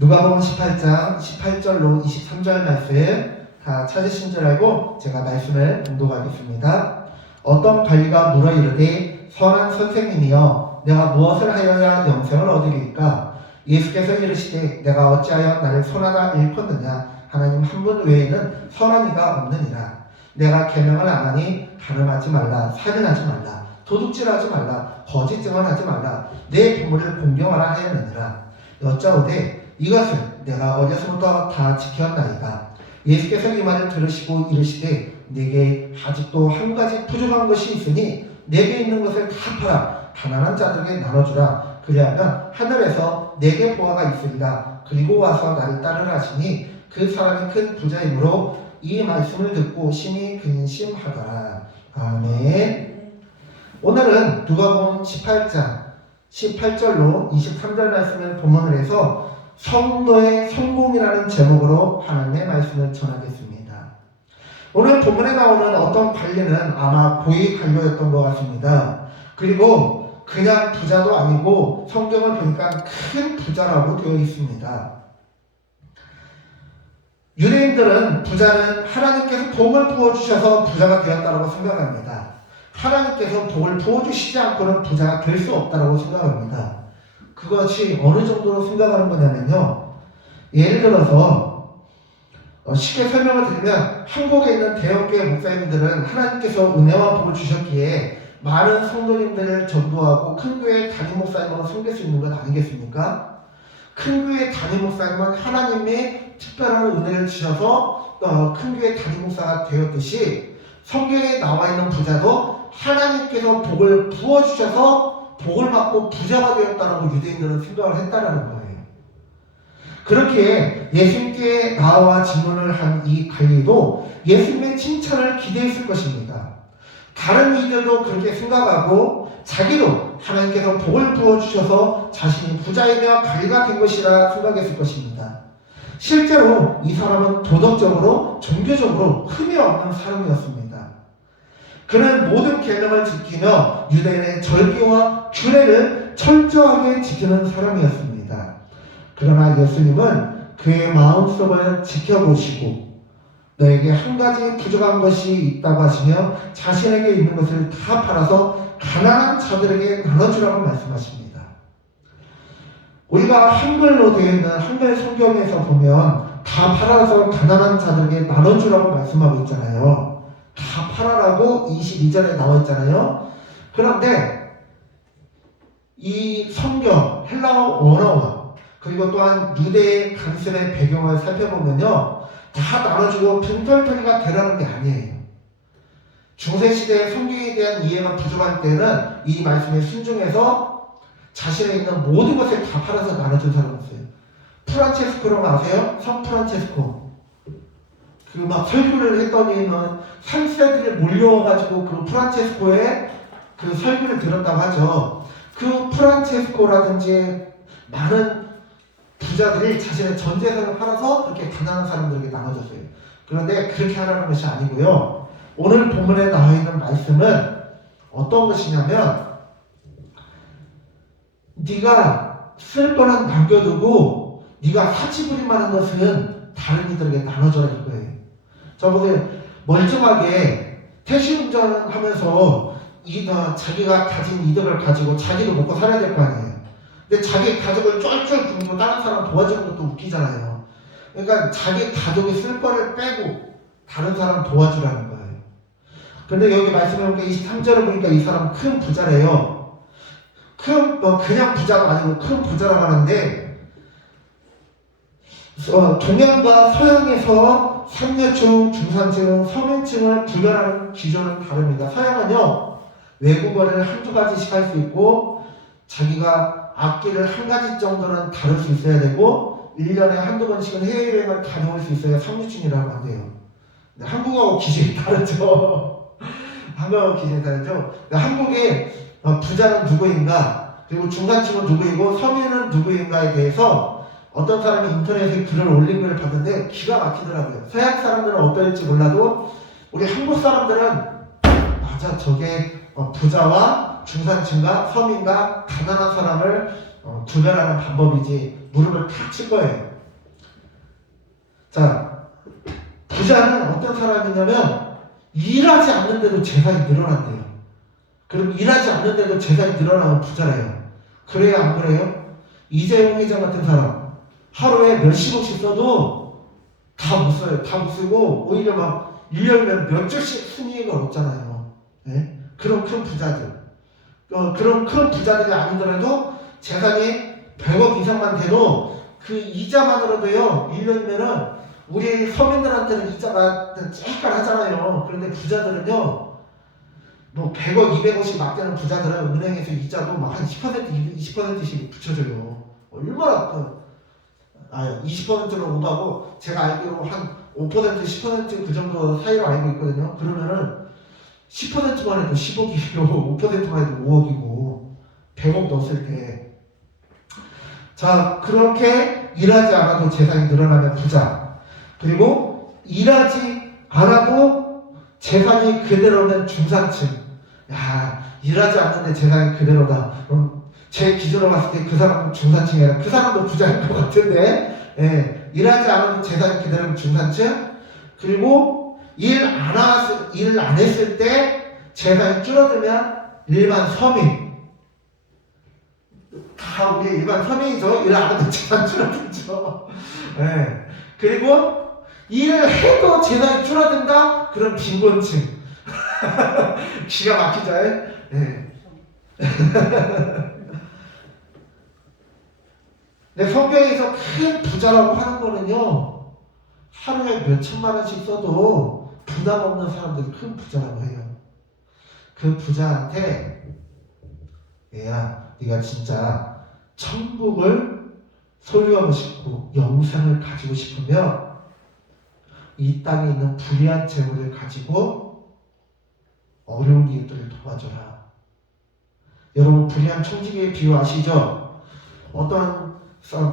누가복음 18장 18절로 23절 말씀 다 찾으신 줄 알고 제가 말씀을 봉독하겠습니다. 어떤 관리가 물어 이르되 선한 선생님이여 내가 무엇을 하여야 영생을 얻으리까? 예수께서 이르시되 내가 어찌하여 나를 선하다 일컫느냐? 하나님 한 분 외에는 선한 이가 없느니라. 내가 계명을 안 하니 간음하지 말라, 살인하지 말라, 도둑질하지 말라, 거짓 증언하지 말라, 내 부모를 공경하라 하였느니라. 여짜오되 이것은 내가 어려서부터 다 지켰나이다. 예수께서 이 말을 들으시고 이르시되 네게 아직도 한 가지 부족한 것이 있으니 네게 있는 것을 다 팔아 가난한 자들에게 나눠주라. 그리하면 하늘에서 네게 보화가 있으리라. 그리고 와서 나를 따르라 하시니 그 사람이 큰 부자이므로 이 말씀을 듣고 심히 근심하더라. 아멘. 오늘은 누가복음 18장 18절로 23절 말씀을 본문으로 해서 성도의 성공이라는 제목으로 하나님의 말씀을 전하겠습니다. 오늘 본문에 나오는 어떤 관리는 아마 고위 관료였던 것 같습니다. 그리고 그냥 부자도 아니고 성경을 보니까 큰 부자라고 되어 있습니다. 유대인들은 부자는 하나님께서 복을 부어주셔서 부자가 되었다고 생각합니다. 하나님께서 복을 부어주시지 않고는 부자가 될 수 없다고 생각합니다. 그것이 어느 정도로 생각하는 거냐면요. 예를 들어서 쉽게 설명을 드리면 한국에 있는 대형교회 목사님들은 하나님께서 은혜와 복을 주셨기에 많은 성도님들을 전도하고 큰 교회 담임 목사님으로 섬길 수 있는 것 아니겠습니까? 큰 교회 담임 목사님은 하나님의 특별한 은혜를 주셔서 큰 교회 담임 목사가 되었듯이 성경에 나와 있는 부자도 하나님께서 복을 부어주셔서 복을 받고 부자가 되었다라고 유대인들은 생각을 했다라는 거예요. 그렇게 예수님께 나와 질문을 한 이 관리도 예수님의 칭찬을 기대했을 것입니다. 다른 이들도 그렇게 생각하고 자기도 하나님께서 복을 부어주셔서 자신이 부자이며 관리가 된 것이라 생각했을 것입니다. 실제로 이 사람은 도덕적으로 종교적으로 흠이 없는 사람이었습니다. 그는 모든 계명을 지키며 유대인의 절기와 규례를 철저하게 지키는 사람이었습니다. 그러나 예수님은 그의 마음속을 지켜보시고 너에게 한 가지 부족한 것이 있다고 하시며 자신에게 있는 것을 다 팔아서 가난한 자들에게 나눠주라고 말씀하십니다. 우리가 한글로 되어 있는 한글 성경에서 보면 다 팔아서 가난한 자들에게 나눠주라고 말씀하고 있잖아요. 다 팔아라고 22절에 나와 있잖아요. 그런데 이 성경 헬라어 원어와 그리고 또한 유대의 강습의 배경을 살펴보면요, 다 나눠주고 빈털터리가 되라는 게 아니에요. 중세시대의 성경에 대한 이해가 부족한 때는 이 말씀에 순종해서 자신에 있는 모든 것을 다 팔아서 나눠준 사람이 있어요. 프란체스코라고 아세요? 성 프란체스코. 그 막 설교를 했더니는 3세들이 몰려와가지고 그 프란체스코의 그 설교를 들었다고 하죠. 그 프란체스코라든지 많은 부자들이 자신의 전 재산을 팔아서 그렇게 가난한 사람들에게 나눠줬어요. 그런데 그렇게 하라는 것이 아니고요. 오늘 본문에 나와 있는 말씀은 어떤 것이냐면 네가 쓸 거는 남겨두고 네가 사치부리만 한 것은 다른 이들에게 나눠줘라 이거예요. 저보세요. 멀쩡하게 택시 운전하면서 자기가 가진 이득을 가지고 자기도 먹고 살아야 될 거 아니에요. 근데 자기 가족을 쫄쫄 굶고 다른 사람 도와주는 것도 웃기잖아요. 그러니까 자기 가족이 쓸 거를 빼고 다른 사람 도와주라는 거예요. 그런데 여기 말씀해 보니까 23절을 보니까 이 사람은 큰 부자래요. 그냥 부자가 아니고 큰 부자라고 하는데 동양과 서양에서 상류층, 중산층, 서민층을 구별하는 기준은 다릅니다. 서양은요, 외국어를 한두 가지씩 할 수 있고 자기가 악기를 한 가지 정도는 다룰 수 있어야 되고 1년에 한두 번씩은 해외여행을 다녀올 수 있어야 상류층이라고 한대요. 한국어하고 기준이 다르죠. 한국어하고 기준이 다르죠. 한국의 부자는 누구인가, 그리고 중산층은 누구이고 서민은 누구인가에 대해서 어떤 사람이 인터넷에 글을 올린 걸 봤는데 기가 막히더라고요. 서양 사람들은 어떨지 몰라도 우리 한국 사람들은 맞아, 저게 부자와 중산층과 서민과 가난한 사람을 구별하는 방법이지 무릎을 탁 칠 거예요. 자, 부자는 어떤 사람이냐면 일하지 않는데도 재산이 늘어난대요. 그럼 일하지 않는데도 재산이 늘어나면 부자래요. 그래요, 안 그래요? 이재용 회장 같은 사람 하루에 몇십억씩 써도 다 못 써요. 다 못 쓰고 오히려 막 1년이면 몇 조씩 순이익을 얻잖아요. 네? 그런 큰 부자들. 그런 큰 부자들이 아니더라도 재산이 100억 이상만 돼도 그 이자만으로도요, 1년이면은 우리 서민들한테는 이자가 쬐깐 하잖아요. 그런데 부자들은요, 뭐 100억, 200억씩 맡기는 부자들은 은행에서 이자도 막 한 10%, 20%씩 붙여줘요. 얼마나 20%는 오바고 제가 알기로 한 5%, 10%그 정도 사이로 알고 있거든요. 그러면은 10%만 해도 10억이고 5%만 해도 5억이고 100억 넣었을 때, 자, 그렇게 일하지 않아도 재산이 늘어나면 부자. 그리고 일하지 않아도 재산이 그대로는 중산층. 야, 일하지 않는데 재산이 그대로다. 그럼 제 기준으로 봤을 때 그 사람은 중산층이 아니라 그 사람도 부자일 것 같은데, 예, 일하지 않아도 재산이 그대로는 중산층. 그리고 일 안 했을 때 재산이 줄어들면 일반 서민. 다 우리 일반 서민이죠. 일 안 해도 재산 줄어들죠. 예. 그리고 일을 해도 재산이 줄어든다? 그럼 빈곤층. 기가 막히죠. 예. 근데 성경에서 큰 부자라고 하는 거는요, 하루에 몇 천만 원씩 써도 부담 없는 사람들이 큰 부자라고 해요. 그 부자한테, 얘야, 네가 진짜 천국을 소유하고 싶고 영생을 가지고 싶으면 이 땅에 있는 불의한 재물을 가지고 어려운 이들을 도와줘라. 여러분, 불의한 청지기의 비유 아시죠? 어떤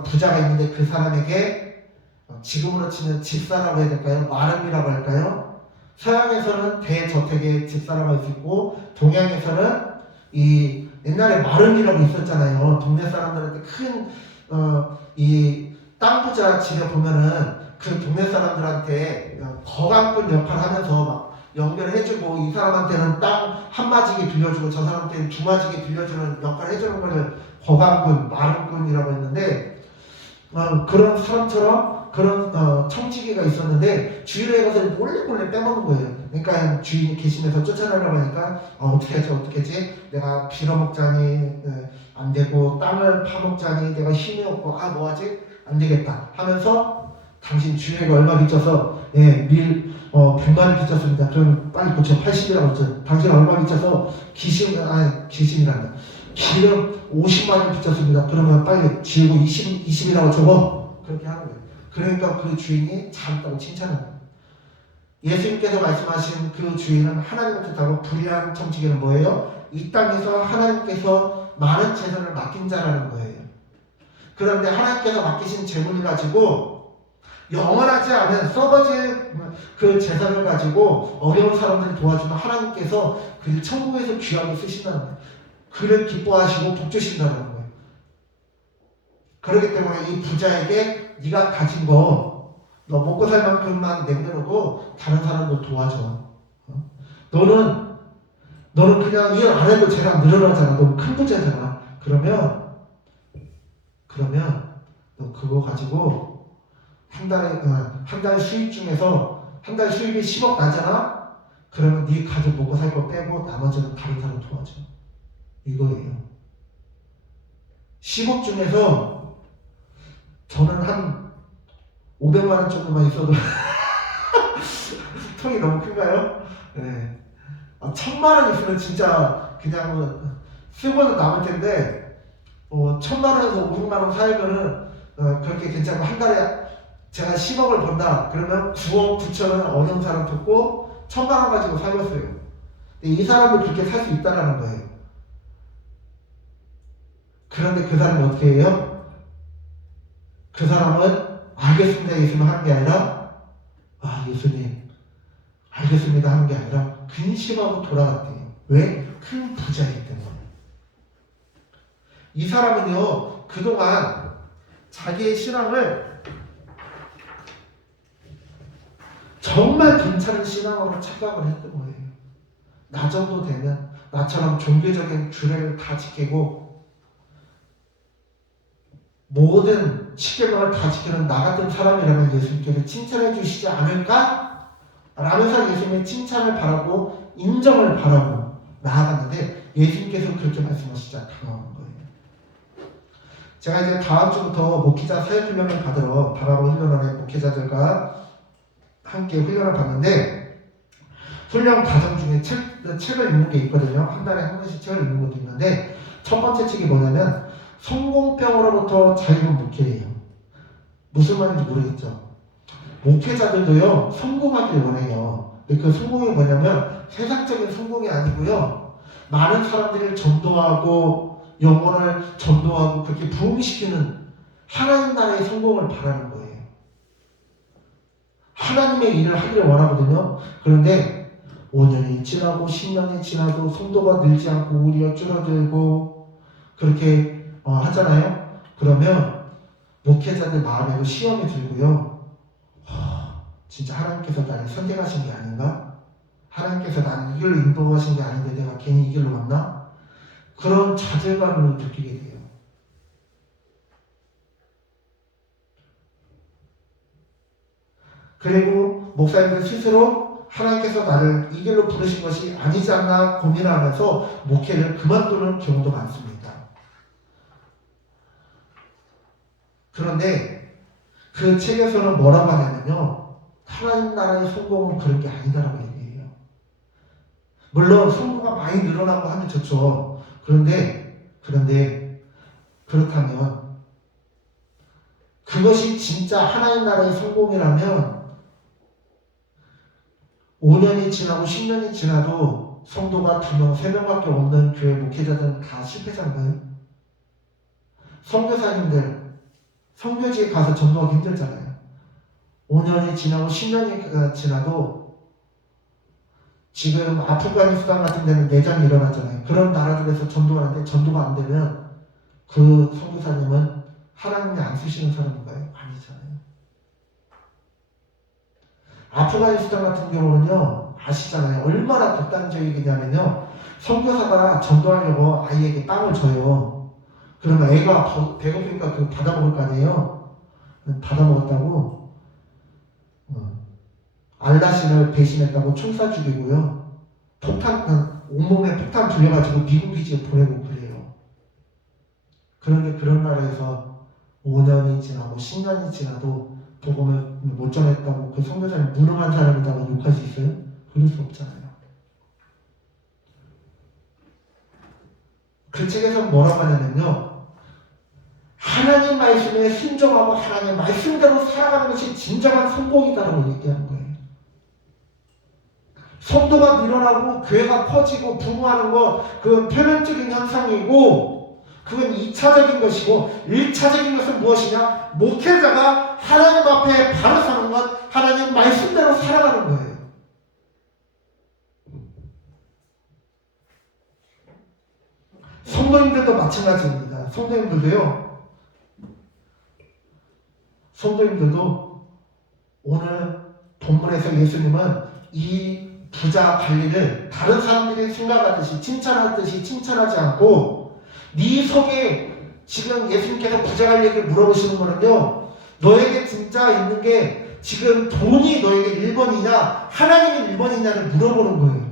부자가 있는데 그 사람에게 지금으로 치면 집사라고 해야 될까요? 마름이라고 할까요? 서양에서는 대저택의 집사라고 할 수 있고, 동양에서는 이 옛날에 마름이라고 있었잖아요. 동네 사람들한테 큰 이 땅 부자 집에 보면은 그 동네 사람들한테 거강꾼 역할을 하면서 막 연결해주고, 이 사람한테는 땅 한 마지게 빌려주고 저 사람한테는 두 마지게 빌려주는 역할을 해주는 거를 거강꾼, 마름꾼이라고 했는데, 그런 사람처럼 그런 청지기가 있었는데 주인의 것을 몰래 빼먹는 거예요. 그러니까 주인이 계시면서 쫓아내려고 하니까 어떻게 하지? 내가 빌어먹자니 안 되고, 땅을 파먹자니 내가 힘이 없고, 뭐하지? 안 되겠다 하면서, 당신 주인에게 얼마 빚져서 100만원 빚졌습니다. 그러면 빨리 고쳐. 80이라고 했죠. 당신 얼마 빚져서 기름이란다. 기름 50만원 빚졌습니다. 그러면 빨리 지우고 20이라고 적어. 그렇게 하는 거예요. 그러니까 그 주인이 잘했다고 칭찬하는 거예요. 예수님께서 말씀하신 그 주인은 하나님을 뜻하고, 불의한 청지기는 뭐예요? 이 땅에서 하나님께서 많은 재산을 맡긴 자라는 거예요. 그런데 하나님께서 맡기신 재물을 가지고 영원하지 않은 썩어질 그 재산을 가지고 어려운 사람들을 도와주면 하나님께서 그를 천국에서 귀하게 쓰신다는 거예요. 그를 기뻐하시고 복 주신다는 거예요. 그렇기 때문에 이 부자에게 네가 가진 거 너 먹고 살 만큼만 내려놓고 다른 사람도 도와줘. 너는 그냥 일 안 해도 재산 늘어나잖아. 너 큰 부자잖아. 그러면 너 그거 가지고 한 달 수입 중에서 한 달 수입이 10억 나잖아. 그러면 네 가족 먹고 살 거 빼고 나머지는 다른 사람 도와줘. 이거예요. 10억 중에서 저는 한 500만 원 정도만 있어도 통이 너무 큰가요? 네. 1000만 원 있으면 진짜 그냥 쓰고는 남을 텐데, 1000만 원에서 500만 원 사이면은 그렇게 괜찮고, 한 달에 제가 10억을 번다 그러면 9억 9천은 어려운 사람 돕고 1000만 원 가지고 살겠어요. 근데 이 사람도 그렇게 살 수 있다라는 거예요. 그런데 그 사람이 어떻게 해요? 그 사람은 알겠습니다 예수님 하는 게 아니라, 예수님 알겠습니다 하는 게 아니라 근심하고 돌아갔대요. 왜? 큰 부자이기 때문에. 이 사람은요, 그동안 자기의 신앙을 정말 괜찮은 신앙으로 착각을 했던 거예요. 나 정도 되면 나처럼 종교적인 규례를 다 지키고 모든 십계명을 다 지키는 나 같은 사람이라면 예수님께서 칭찬해 주시지 않을까? 라면서 예수님의 칭찬을 바라고 인정을 바라고 나아갔는데 예수님께서 그렇게 말씀하시자 당황한 거예요. 제가 이제 다음 주부터 목회자 사회훈련을 받으러 바라보 훈련원의 목회자들과 함께 훈련을 받는데 훈련 과정 중에 책을 읽는 게 있거든요. 한 달에 한 번씩 책을 읽는 것도 있는데 첫 번째 책이 뭐냐면 성공병으로부터 자유로운 목회예요. 무슨 말인지 모르겠죠. 목회자들도요 성공하길 원해요. 근데 그 성공이 뭐냐면 세상적인 성공이 아니고요. 많은 사람들을 전도하고 영혼을 전도하고 그렇게 부흥시키는 하나님 나라의 성공을 바라는 거예요. 하나님의 일을 하기를 원하거든요. 그런데 5년이 지나고 10년이 지나도 성도가 늘지 않고 오히려 줄어들고 그렇게 하잖아요. 그러면 목회자들 마음에도 시험이 들고요. 진짜 하나님께서 나를 선택하신 게 아닌가? 하나님께서 나를 이 길로 인도하신 게 아닌데 내가 괜히 이 길로 왔나? 그런 좌절감을 느끼게 돼요. 그리고 목사님들 스스로 하나님께서 나를 이 길로 부르신 것이 아니지 않나 고민하면서 목회를 그만두는 경우도 많습니다. 그런데 그 책에서는 뭐라고 하냐면요. 하나님 나라의 성공은 그런 게 아니다라고 얘기해요. 물론 성공가 많이 늘어나고 하면 좋죠. 그런데 그렇다면 그것이 진짜 하나님 나라의 성공이라면 5년이 지나고 10년이 지나도 성도가 2명, 3명밖에 없는 교회 목회자들은 다 실패잖아요. 선교사님들 선교지에 가서 전도하기 힘들잖아요. 5년이 지나고 10년이 지나도 지금 아프가니스탄 같은 데는 내전이 일어났잖아요. 그런 나라들에서 전도하는데 전도가 안 되면 그 선교사님은 하나님이 안 쓰시는 사람인가요? 아니잖아요. 아프가니스탄 같은 경우는요, 아시잖아요. 얼마나 극단적이냐면요, 선교사가 전도하려고 아이에게 빵을 줘요. 그러면 애가 배고프니까 그거 받아먹을 거 아니에요? 받아먹었다고 알라신을 배신했다고 총사 죽이고요. 온몸에 폭탄 불려가지고 미국 기지에 보내고 그래요. 그런데 그런 나라에서 5년이 지나고 10년이 지나도 복음을 못 전했다고 그 선교사님 무능한 사람이라고 욕할 수 있어요? 그럴 수 없잖아요. 그 책에서 뭐라고 하냐면요. 하나님 말씀에 순종하고 하나님 말씀대로 살아가는 것이 진정한 성공이다라고 얘기하는 거예요. 성도가 늘어나고 교회가 퍼지고 부흥하는 것 그건 표면적인 현상이고 그건 2차적인 것이고 1차적인 것은 무엇이냐? 목회자가 하나님 앞에 바로 서는 것 하나님 말씀대로 살아가는 거예요. 성도님들도 마찬가지입니다. 성도님들도 오늘 본문에서 예수님은 이 부자 관리를 다른 사람들이 생각하듯이 칭찬하듯이 칭찬하지 않고 네 속에 지금 예수님께서 부자 관리를 물어보시는 거는요. 너에게 진짜 있는 게 지금 돈이 너에게 1번이냐 하나님이 1번이냐를 물어보는 거예요.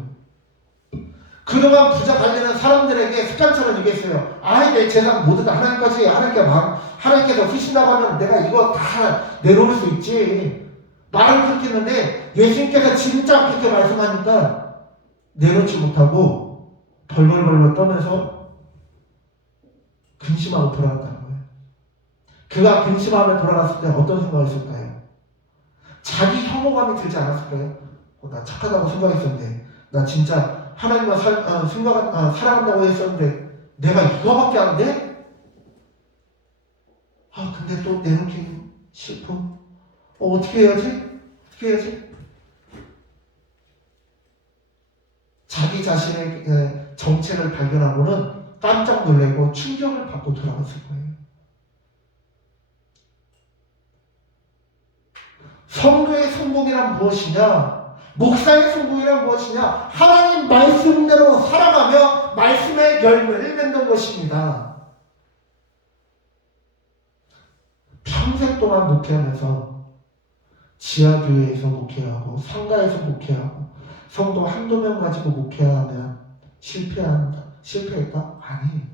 그동안 부자 관리는 사람들에게 습관처럼 얘기했어요. 내 재산 모두 다 하나님까지 하나님께서 쓰신다고 하면 내가 이거 다 내놓을 수 있지. 말을 그렇게 했는데 예수님께서 진짜 그렇게 말씀하니까 내놓지 못하고 벌벌벌 떠면서 근심하고 돌아갔다는 거예요. 그가 근심하며 돌아갔을 때 어떤 생각을 했을까요? 자기 혐오감이 들지 않았을까요? 나 착하다고 생각했었는데 나 진짜 하나님과 살아간다고 했었는데 내가 이거밖에 안 돼? 근데 또 내놓기 싫고 어떻게 해야지? 자기 자신의 정체를 발견하고는 깜짝 놀라고 충격을 받고 돌아갔을 거예요. 성도의 성공이란 무엇이냐? 목사의 성공이란 무엇이냐? 하나님 말씀대로 살아가며 말씀의 열매를 맺는 것입니다. 평생 동안 목회하면서 지하교회에서 목회하고 상가에서 목회하고 성도 한두 명 가지고 목회하면 실패했다? 아니.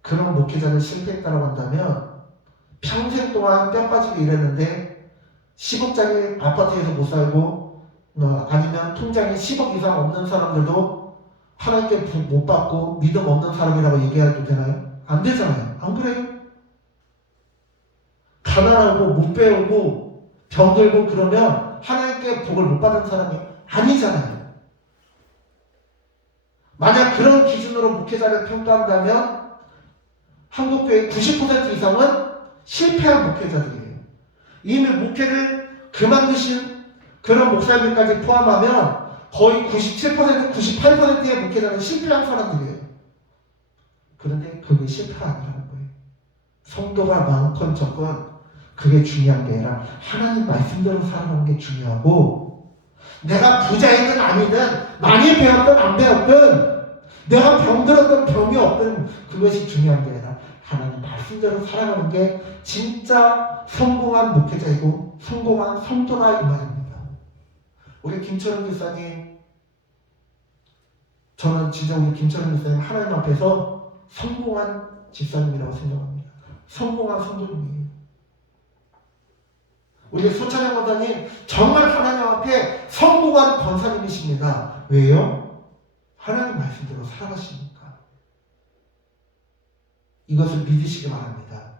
그런 목회자를 실패했다고 한다면 평생 동안 뼈 빠지게 일했는데 10억짜리 아파트에서 못 살고 아니면 통장에 10억 이상 없는 사람들도 하나님께 못 받고 믿음 없는 사람이라고 얘기해도 되나요? 안 되잖아요. 안 그래요? 가난하고 못 배우고 병들고 그러면 하나님께 복을 못 받은 사람이 아니잖아요. 만약 그런 기준으로 목회자를 평가한다면 한국교회 90% 이상은 실패한 목회자들이에요. 이미 목회를 그만두신 그런 목사님들까지 포함하면 거의 97%, 98%의 목회자는 실패한 사람들이에요. 그런데 그게 실패가 아니라는 거예요. 성도가 많건 적건 그게 중요한 게 아니라 하나님 말씀대로 살아가는 게 중요하고, 내가 부자이든 아니든 많이 배웠든 안 배웠든 내가 병들었든 병이 없든 그것이 중요한 게 아니라 하나님 말씀대로 살아가는 게 진짜 성공한 목회자이고 성공한 성도다 이 말입니다. 우리 김철은 교사님, 저는 진짜 우리 김철은 교사님 하나님 앞에서 성공한 집사님이라고 생각합니다. 성공한 성도님이에요. 우리 소찬영 권사님 정말 하나님 앞에 성공한 권사님이십니다. 왜요? 하나님 말씀대로 살아가시니까. 이것을 믿으시기 바랍니다.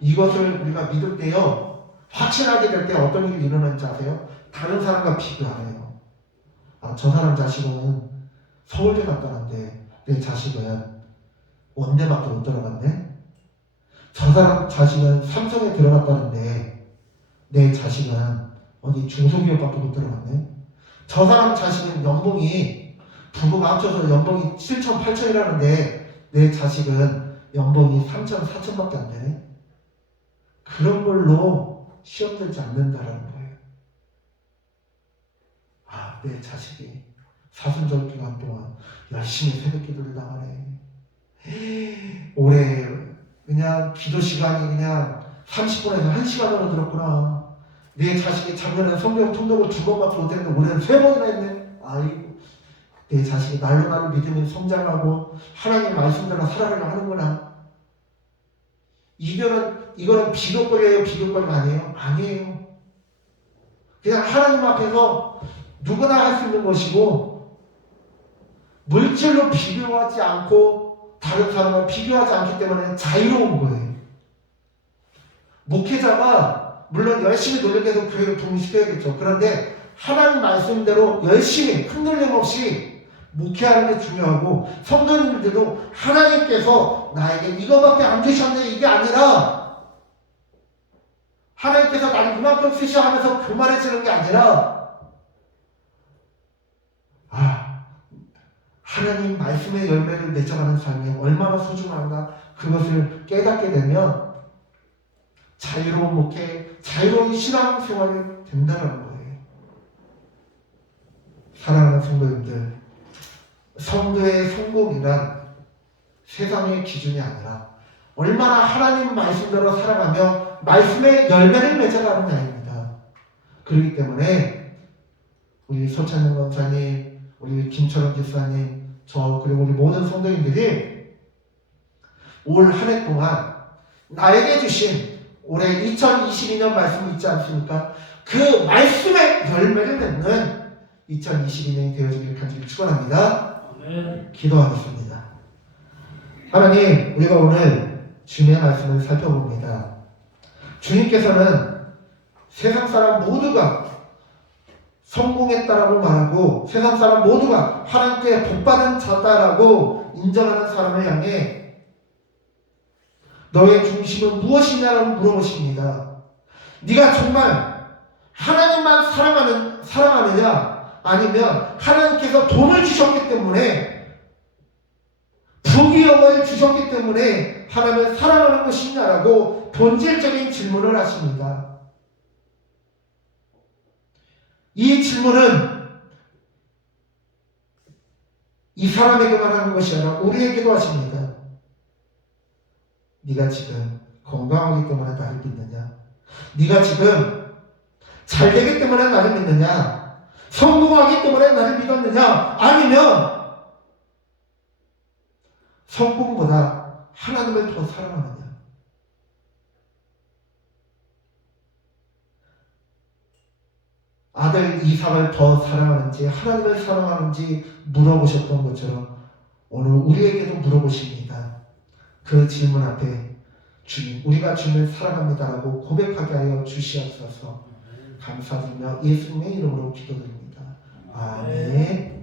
이것을 우리가 믿을 때요, 확신하게 될 때 어떤 일이 일어나는지 아세요? 다른 사람과 비교 안 해요. 저 사람 자식은 서울대 갔다는데 내 자식은 원대밖에 못 들어갔네? 저 사람 자식은 삼성에 들어갔다는데 내 자식은 어디 중소기업밖에 못 들어갔네? 저 사람 자식은 연봉이 부부가 합쳐서 연봉이 7천, 8천이라는데 내 자식은 연봉이 3천, 4천밖에 안 되네? 그런 걸로 시험 들지 않는다라는 거예요. 내 자식이 사순절 기간 동안 열심히 새벽 기도를 나가네. 올해 그냥 기도 시간이 그냥 30분에서 1시간으로 들었구나. 내 자식이 작년에 성경 통독을 2번밖에 못했는데 올해는 3번이나 했네. 아이고, 내 자식이 날로 날로 믿음이 성장하고 하나님 말씀대로 살아가려고 하는구나. 이거는 비교거리예요? 비교거리가 아니에요? 아니에요. 그냥 하나님 앞에서 누구나 할 수 있는 것이고, 물질로 비교하지 않고 다른 사람과 비교하지 않기 때문에 자유로운 거예요. 목회자가 물론 열심히 노력해서 교회를 부흥시켜야겠죠. 그런데 하나님 말씀대로 열심히 흔들림 없이 목회하는 게 중요하고, 성도님들도 하나님께서 나에게 이거밖에 안 주셨네 이게 아니라, 하나님께서 나를 이만큼 쓰셔 하면서 교만해지는 게 아니라, 하나님 말씀의 열매를 맺어가는 삶이 얼마나 소중한가, 그것을 깨닫게 되면 자유로운 목회, 자유로운 신앙생활이 된다는 거예요. 사랑하는 성도님들, 성도의 성공이란 세상의 기준이 아니라 얼마나 하나님 말씀대로 살아가며 말씀의 열매를 맺어가는 자입니다. 그렇기 때문에 우리 소찬영 권사님, 우리 김철원 집사님, 저 그리고 우리 모든 성도님들이 올 한 해 동안 나에게 주신 올해 2022년 말씀이 있지 않습니까? 그 말씀의 열매를 맺는 2022년이 되어지기를 간절히 축원합니다. 기도하겠습니다. 하나님, 우리가 오늘 주님의 말씀을 살펴봅니다. 주님께서는 세상 사람 모두가 성공했다라고 말하고 세상 사람 모두가 하나님께 복받은 자다라고 인정하는 사람을 향해 너의 중심은 무엇이냐라고 물어보십니다. 네가 정말 하나님만 사랑하느냐, 아니면 하나님께서 돈을 주셨기 때문에, 부귀영화를 주셨기 때문에 하나님을 사랑하는 것이냐라고 본질적인 질문을 하십니다. 이 질문은 이 사람에게만 하는 것이 아니라 우리에게도 하십니다. 네가 지금 건강하기 때문에 나를 믿느냐? 네가 지금 잘 되기 때문에 나를 믿느냐? 성공하기 때문에 나를 믿었느냐? 아니면 성공보다 하나님을 더 사랑하느냐? 아들 이삭을 더 사랑하는지 하나님을 사랑하는지 물어보셨던 것처럼 오늘 우리에게도 물어보십니다. 그 질문 앞에 주님, 우리가 주님을 사랑합니다라고 고백하게 하여 주시옵소서. 감사드리며 예수님의 이름으로 기도드립니다. 아멘.